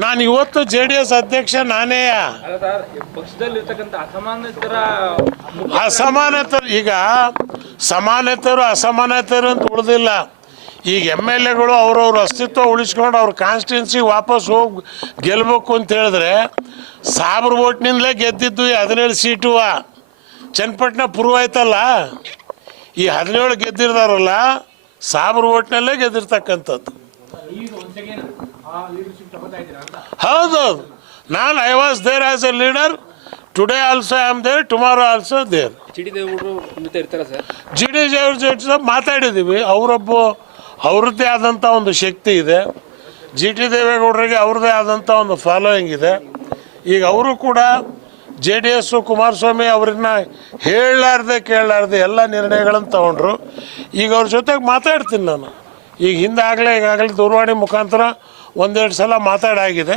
ನಾನು ಇವತ್ತು JDS ಅಧ್ಯಕ್ಷ ನಾನೇ. ಪಕ್ಷದಲ್ಲಿರ್ತಕ್ಕಂಥ ಅಸಮಾನತರು ಈಗ ಸಮಾನತೆಯರು ಅಸಮಾನತೆಯರು ಅಂತ ಉಳಿದಿಲ್ಲ. ಈಗ MLAಗಳು ಅವ್ರವ್ರ ಅಸ್ತಿತ್ವ ಉಳಿಸ್ಕೊಂಡು ಅವ್ರ ಕಾನ್ಸ್ಟಿಟ್ಯೂನ್ಸಿಗೆ ವಾಪಸ್ ಹೋಗಿ ಗೆಲ್ಲಬೇಕು ಅಂತ ಹೇಳಿದ್ರೆ ಸಾಬ್ರ ಓಟ್ನಿಂದಲೇ ಗೆದ್ದಿದ್ದು ಈ 17 ಸೀಟು. ಚನ್ನಪಟ್ಟಣ ಪೂರ್ವ ಆಯ್ತಲ್ಲ, ಈ 17 ಗೆದ್ದಿರ್ತಾರಲ್ಲ ಸಾಬ್ರ ಓಟ್ನಲ್ಲೇ ಗೆದ್ದಿರ್ತಕ್ಕಂಥದ್ದು. ಹೌದೌದು, ನಾನು I was there as a leader. Today also I am there, tomorrow also there. GD ದೇವೇಗೌಡರು ಮಾತಾಡಿದ್ದೀವಿ. ಅವ್ರದ್ದೇ ಆದಂಥ ಒಂದು ಶಕ್ತಿ ಇದೆ. GT ದೇವೇಗೌಡರಿಗೆ ಅವ್ರದ್ದೇ ಆದಂಥ ಒಂದು ಫಾಲೋಯಿಂಗ್ ಇದೆ. ಈಗ ಅವರು ಕೂಡ JDS ಕುಮಾರಸ್ವಾಮಿ ಅವ್ರನ್ನ ಹೇಳಲಾರ್ದೆ ಕೇಳಲಾರ್ದೆ ಎಲ್ಲ ನಿರ್ಣಯಗಳನ್ನು ತಗೊಂಡ್ರು. ಈಗ ಅವ್ರ ಜೊತೆಗೆ ಮಾತಾಡ್ತೀನಿ ನಾನು. ಈಗ ಈಗಾಗಲೇ ದೂರವಾಣಿ ಮುಖಾಂತರ ಒಂದೆರಡು ಸಲ ಮಾತಾಡಾಗಿದೆ.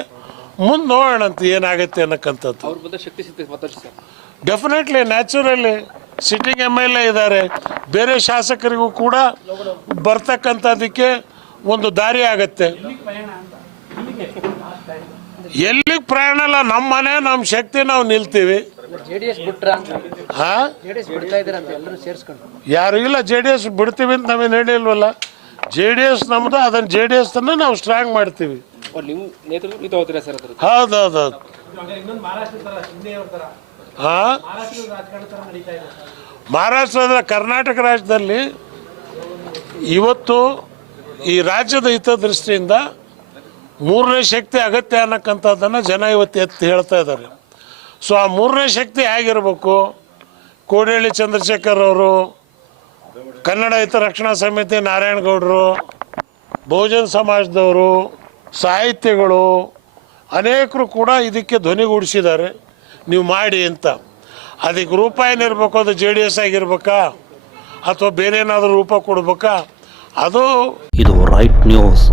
ಮುಂದೆ ನೋಡೋಣಂತ ಏನಾಗುತ್ತೆ ಅನ್ನಕ್ಕಂಥದ್ದು. ಡೆಫಿನೆಟ್ಲಿ, ನ್ಯಾಚುರಲಿ ಸಿಟ್ಟಿಂಗ್ MLA ಇದ್ದಾರೆ. ಬೇರೆ ಶಾಸಕರಿಗೂ ಕೂಡ ಬರ್ತಕ್ಕಂಥದ್ದಕ್ಕೆ ಒಂದು ದಾರಿ ಆಗತ್ತೆ. ಎಲ್ಲಿಗೆ ಪ್ರಯಾಣ ಅಲ್ಲ, ನಮ್ಮ ಮನೆ ನಮ್ಮ ಶಕ್ತಿ, ನಾವು ನಿಲ್ತೀವಿ. ಯಾರು ಇಲ್ಲ JDS ಬಿಡ್ತೀವಿ ಅಂತ ನಾವೇನು ಹೇಳಿಲ್ವಲ್ಲ. JDS ನಮ್ದು, ಅದನ್ನು JDS ನಾವು ಸ್ಟ್ರಾಂಗ್ ಮಾಡ್ತೀವಿ. ಹೌದೌದು. ಮಹಾರಾಷ್ಟ್ರದ ಕರ್ನಾಟಕ ರಾಜ್ಯದಲ್ಲಿ ಇವತ್ತು ಈ ರಾಜ್ಯದ ಹಿತದೃಷ್ಟಿಯಿಂದ ಮೂರನೇ ಶಕ್ತಿ ಅಗತ್ಯ ಅನ್ನಕ್ಕಂಥದ್ದನ್ನು ಜನ ಇವತ್ತು ಎತ್ತಿ ಹೇಳ್ತಾ ಇದ್ದಾರೆ. ಸೊ ಆ ಮೂರನೇ ಶಕ್ತಿ ಹೇಗಿರಬೇಕು? ಕೋಡಿಹಳ್ಳಿ ಚಂದ್ರಶೇಖರ್ ಅವರು, ಕನ್ನಡ ಹಿತರಕ್ಷಣಾ ಸಮಿತಿ ನಾರಾಯಣಗೌಡರು, ಬಹುಜನ ಸಮಾಜದವರು, ಸಾಹಿತ್ಯಗಳು ಅನೇಕರು ಕೂಡ ಇದಕ್ಕೆ ಧ್ವನಿಗೂಡಿಸಿದ್ದಾರೆ, ನೀವು ಮಾಡಿ ಅಂತ. ಅದಕ್ಕೆ ರೂಪ ಏನಿರಬೇಕು? ಅದು JDS ಆಗಿರ್ಬೇಕಾ ಅಥವಾ ಬೇರೆ ಏನಾದರೂ ರೂಪ ಕೊಡ್ಬೇಕಾ? ಅದು ಇದು ರೈಟ್ ನ್ಯೂಸ್.